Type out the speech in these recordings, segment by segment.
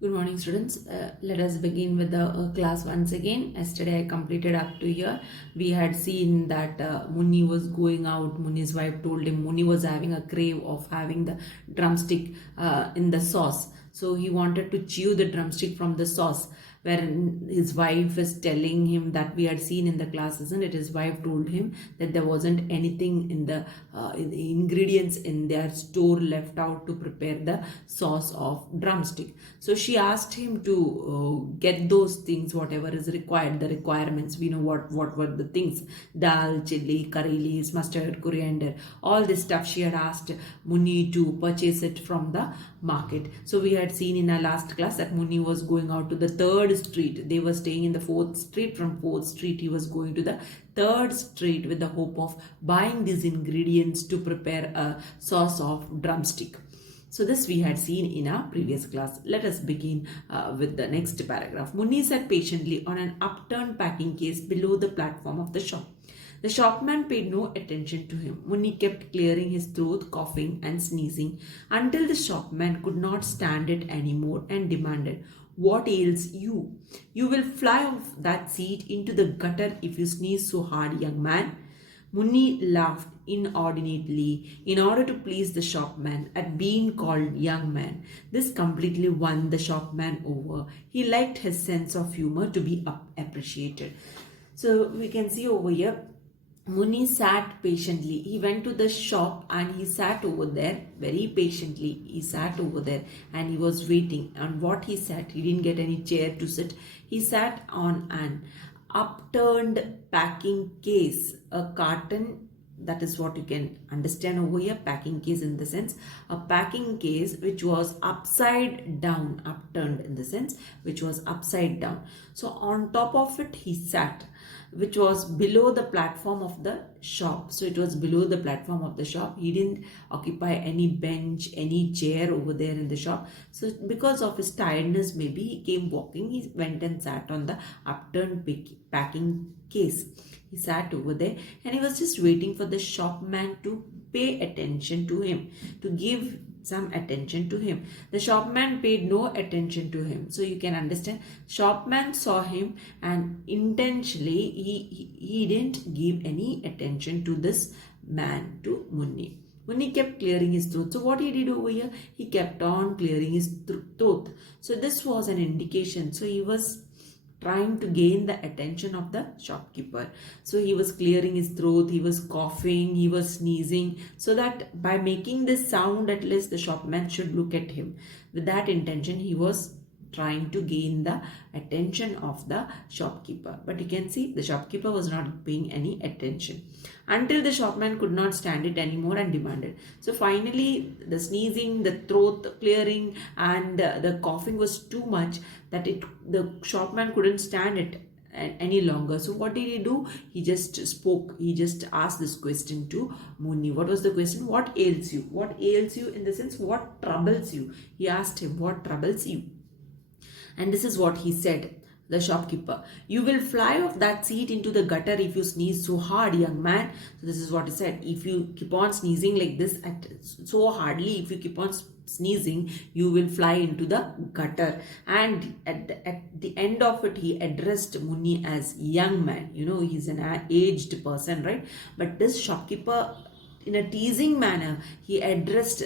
Good morning, students. Let us begin with the class once again. Yesterday, I completed up to here. We had seen that Muni was going out. Muni's wife told him Muni was having a crave of having the drumstick in the sauce. So he wanted to chew the drumstick from the sauce. Wherein his wife is telling him that we had seen in the class, isn't it? His wife told him that there wasn't anything in the ingredients in their store left out to prepare the sauce of drumstick. So she asked him to get those things, whatever is required, the requirements. We know what were the things: dal, chili, curry leaves, mustard, coriander, all this stuff. She had asked Muni to purchase it from the market. So we had seen in our last class that Muni was going out to the third street. They were staying in the fourth street. From fourth street, he was going to the third street with the hope of buying these ingredients to prepare a sauce of drumstick. So this we had seen in our previous class. Let us begin with the next paragraph. Muni sat patiently on an upturned packing case below the platform of the shop. The shopman paid no attention to him. Muni kept clearing his throat, coughing and sneezing until the shopman could not stand it anymore and demanded, "What ails you? You will fly off that seat into the gutter if you sneeze so hard, young man." Muni laughed inordinately in order to please the shopman at being called young man. This completely won the shopman over. He liked his sense of humor to be appreciated. So we can see over here, Muni sat patiently. He went to the shop and he sat over there very patiently. He sat over there and he was waiting. On what he sat, he didn't get any chair to sit. He sat on an upturned packing case, a carton. That is what you can understand over here. Packing case in the sense, a packing case which was upside down, upturned in the sense which was upside down. So on top of it he sat, which was below the platform of the shop. So it was below the platform of the shop. He didn't occupy any bench, any chair over there in the shop. So because of his tiredness, maybe he came walking, he went and sat on the upturned packing case. He sat over there and he was just waiting for the shopman to pay attention to him, to give some attention to him. The shopman paid no attention to him. So you can understand, shopman saw him and intentionally he didn't give any attention to this man, to Muni. Muni kept clearing his throat. So what he did over here, he kept on clearing his throat. So this was an indication. So he was trying to gain the attention of the shopkeeper. So he was clearing his throat, he was coughing, he was sneezing, so that by making this sound, at least the shopman should look at him. With that intention, he was trying to gain the attention of the shopkeeper. But you can see the shopkeeper was not paying any attention until the shopman could not stand it anymore and demanded. So finally the sneezing, the throat clearing and the coughing was too much that the shopman couldn't stand it any longer. So what did he do? He just spoke. He just asked this question to Muni. What was the question? What ails you? What ails you in the sense, what troubles you? He asked him, what troubles you? And this is what he said, the shopkeeper. "You will fly off that seat into the gutter if you sneeze so hard, young man." So this is what he said. If you keep on sneezing like this so hardly, if you keep on sneezing, you will fly into the gutter. And at the end of it, he addressed Muni as young man. You know, he's an aged person, right? But this shopkeeper, in a teasing manner, he addressed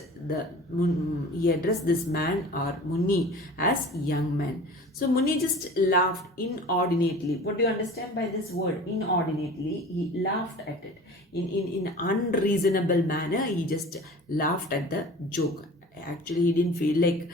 this man or Muni as young man. So Muni just laughed inordinately. What do you understand by this word? Inordinately, he laughed at it. In unreasonable manner, he just laughed at the joke. Actually, he didn't feel like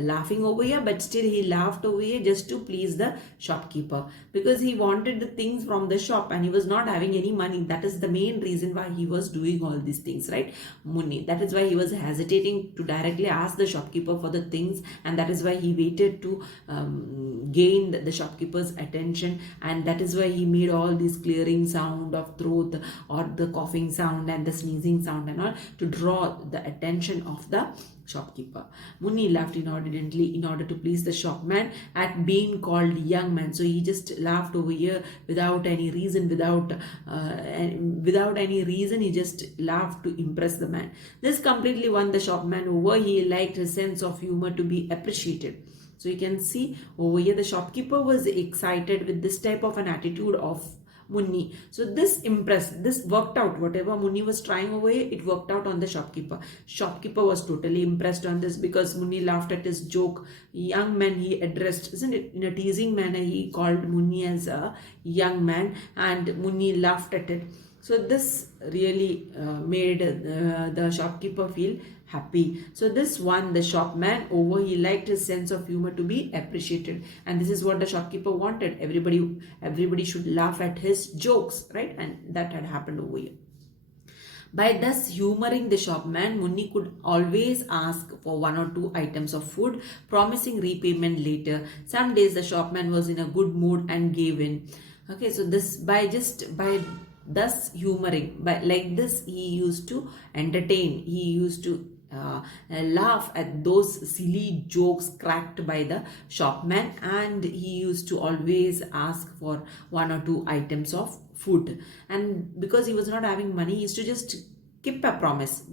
laughing over here, but still he laughed over here just to please the shopkeeper, because he wanted the things from the shop and he was not having any money. That is the main reason why he was doing all these things, right, Muni? That is why he was hesitating to directly ask the shopkeeper for the things, and that is why he waited to gain the shopkeeper's attention, and that is why he made all this clearing sound of throat or the coughing sound and the sneezing sound and all, to draw the attention of the shopkeeper. Munni laughed inordinately in order to please the shopman at being called young man. So he just laughed over here without any reason, without any reason. He just laughed to impress the man. This completely won the shopman over. He liked his sense of humor to be appreciated. So you can see over here the shopkeeper was excited with this type of an attitude of Munni. So this impressed, this worked out. Whatever Munni was trying over here, it worked out on the shopkeeper. Shopkeeper was totally impressed on this because Munni laughed at his joke. Young man he addressed, isn't it? In a teasing manner, he called Munni as a young man, and Munni laughed at it. So this really made the shopkeeper feel happy. So this won the shopman over. He liked his sense of humor to be appreciated, and this is what the shopkeeper wanted. Everybody should laugh at his jokes, right? And that had happened over here. By thus humoring the shopman, Munni could always ask for 1 or 2 items of food, promising repayment later. Some days the shopman was in a good mood and gave in. Okay, so this by thus humoring, by like this he used to entertain, he used to laugh at those silly jokes cracked by the shopman, and he used to always ask for 1 or 2 items of food. And because he was not having money, he used to just give a promise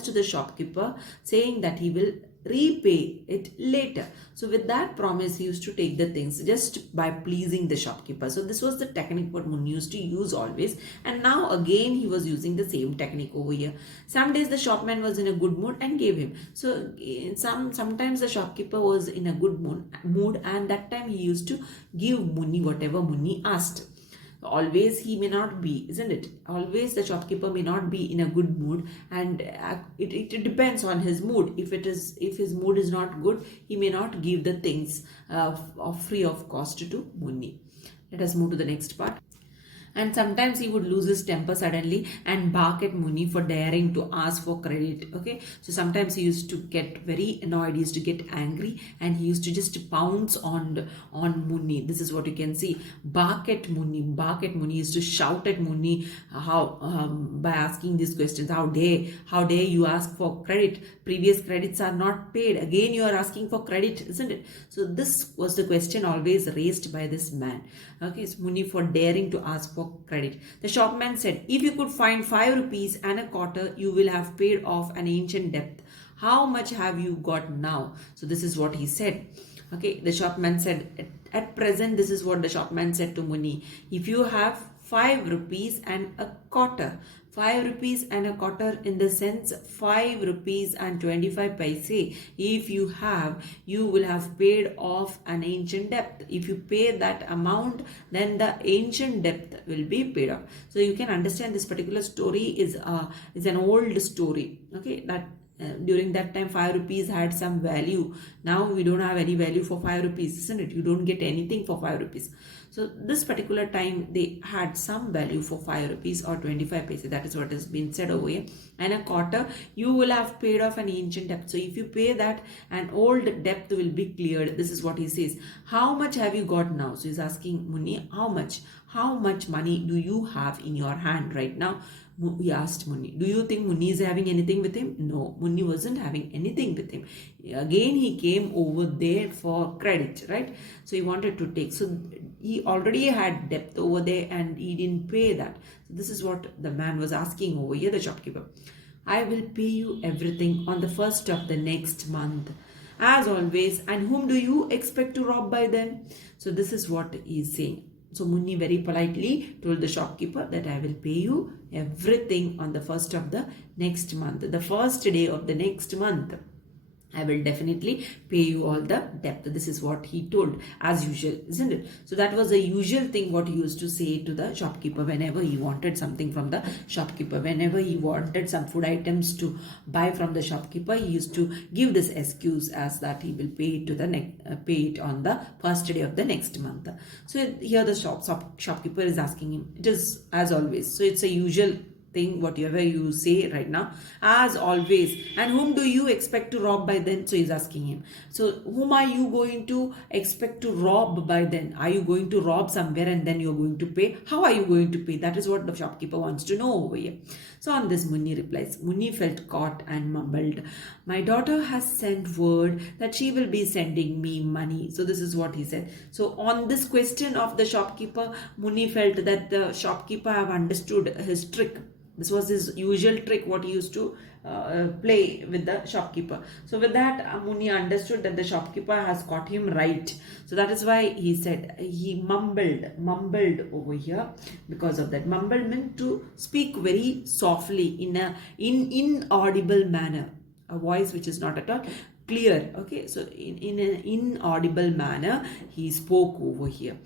to the shopkeeper saying that he will repay it later. So with that promise, he used to take the things just by pleasing the shopkeeper. So this was the technique what Munni used to use always, and now again he was using the same technique over here. Some days the shopman was in a good mood and gave him. So sometimes the shopkeeper was in a good mood, and that time he used to give Munni whatever Munni asked. Always he may not be, isn't it? Always the shopkeeper may not be in a good mood, and it depends on his mood. If his mood is not good, he may not give the things free of cost to Munni. Let us move to the next part. And sometimes he would lose his temper suddenly and bark at Munni for daring to ask for credit. Okay, so sometimes he used to get very annoyed, he used to get angry, and he used to just pounce on Munni. This is what you can see. Bark at Munni. He used to shout at Munni by asking these questions. How dare you ask for credit? Previous credits are not paid. Again you are asking for credit, isn't it? So this was the question always raised by this man. Okay, so Munni for daring to ask for credit. The shopman said, if you could find 5 rupees and a quarter, you will have paid off an ancient debt. How much have you got now? So this is what he said. Okay, the shopman said, at present, this is what the shopman said to Munni. If you have 5 rupees and a quarter, 5 rupees and a quarter in the sense 5 rupees and 25 paise. If you have, you will have paid off an ancient debt. If you pay that amount, then the ancient debt will be paid off. So you can understand this particular story is an old story. Okay, that during that time 5 rupees had some value. Now we don't have any value for 5 rupees, isn't it? You don't get anything for 5 rupees. So this particular time they had some value for 5 rupees or 25 paise. That is what has been said over here. And a quarter, you will have paid off an ancient debt. So if you pay that, an old debt will be cleared. This is what he says. How much have you got now? So he's asking Munni, how much money do you have in your hand right now? He asked Munni. Do you think Munni is having anything with him? No, Munni wasn't having anything with him. Again, he came over there for credit, right? So he wanted to take. So he already had debt over there and he didn't pay that. So this is what the man was asking over here, the shopkeeper. I will pay you everything on the first of the next month, as always. And whom do you expect to rob by then? So this is what he is saying. So Munni very politely told the shopkeeper that I will pay you everything on the first of the next month. The first day of the next month, I will definitely pay you all the debt. This is what he told, as usual, isn't it? So that was the usual thing what he used to say to the shopkeeper whenever he wanted something from the shopkeeper. Whenever he wanted some food items to buy from the shopkeeper, he used to give this excuse as that he will pay it to the pay it on the first day of the next month. So here the shopkeeper is asking him. It is as always. So it's a usual thing, whatever you say right now, as always. And whom do you expect to rob by then? So he's asking him. So whom are you going to expect to rob by then? Are you going to rob somewhere and then you're going to pay? How are you going to pay? That is what the shopkeeper wants to know over here. So on this, Munni replies. Munni felt caught and mumbled, "My daughter has sent word that she will be sending me money." So this is what he said. So on this question of the shopkeeper, Munni felt that the shopkeeper have understood his trick. This was his usual trick, what he used to play with the shopkeeper. So with that, Munni understood that the shopkeeper has got him right. So that is why he said, he mumbled over here. Because of that, mumbled meant to speak very softly in an inaudible manner, a voice which is not at all clear. Okay, so in an inaudible manner he spoke over here.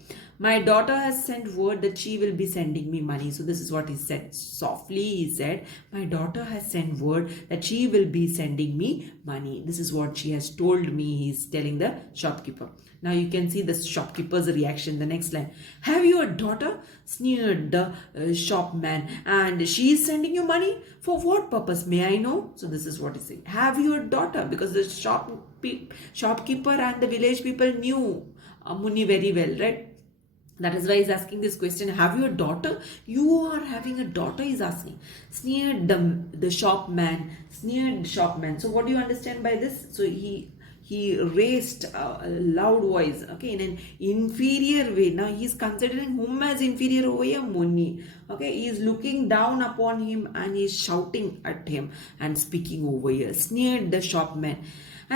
"My daughter has sent word that she will be sending me money." So this is what he said. Softly he said, "My daughter has sent word that she will be sending me money. This is what she has told me," he's telling the shopkeeper. Now you can see the shopkeeper's reaction. The next line, "Have you a daughter?" sneered the shopman. "And she is sending you money? For what purpose? May I know?" So this is what he's saying. Have you a daughter? Because the shopkeeper and the village people knew Munni very well, right? That is why he's asking this question. Have you a daughter? You are having a daughter, he's asking. Sneered the shopman. Sneered the shopman. So what do you understand by this? So he raised a loud voice, okay, in an inferior way. Now he's considering whom as inferior over here? Munni. Okay, he is looking down upon him and he is shouting at him and speaking over here. Sneered the shopman.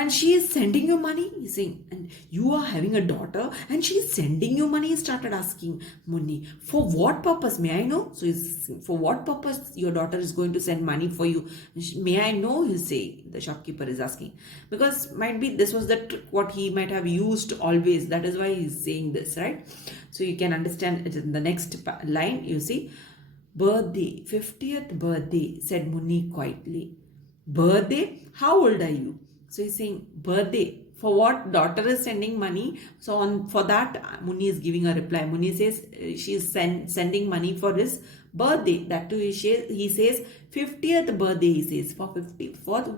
"And she is sending you money?" He's saying, "And you are having a daughter and she is sending you money?" He started asking Munni. "For what purpose? May I know?" So he's saying, "For what purpose your daughter is going to send money for you? May I know?" He's saying, the shopkeeper is asking. Because might be this was the trick what he might have used always. That is why he's saying this, right? So you can understand it in the next line. You see, "Birthday, 50th birthday," said Munni quietly. "Birthday? How old are you?" So he's saying birthday. For what daughter is sending money? So for that, Munni is giving a reply. Munni says she is sending money for his birthday. That too he says 50th birthday. He says for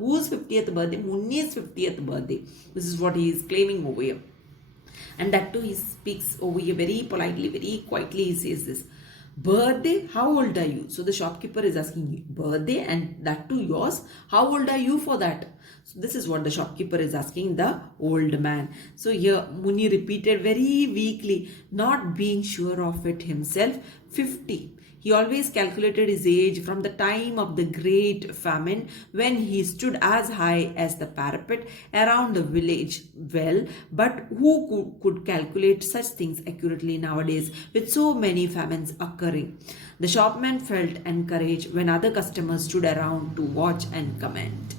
whose 50th birthday? Munni's 50th birthday. This is what he is claiming over here. And that too he speaks over here very politely, very quietly. He says this. "Birthday? How old are you?" So the shopkeeper is asking you, birthday, and that too yours? How old are you for that? So this is what the shopkeeper is asking the old man. So here Munni repeated very weakly, not being sure of it himself, 50. He always calculated his age from the time of the great famine when he stood as high as the parapet around the village well. But who could calculate such things accurately nowadays with so many famines occurring? The shopman felt encouraged when other customers stood around to watch and comment.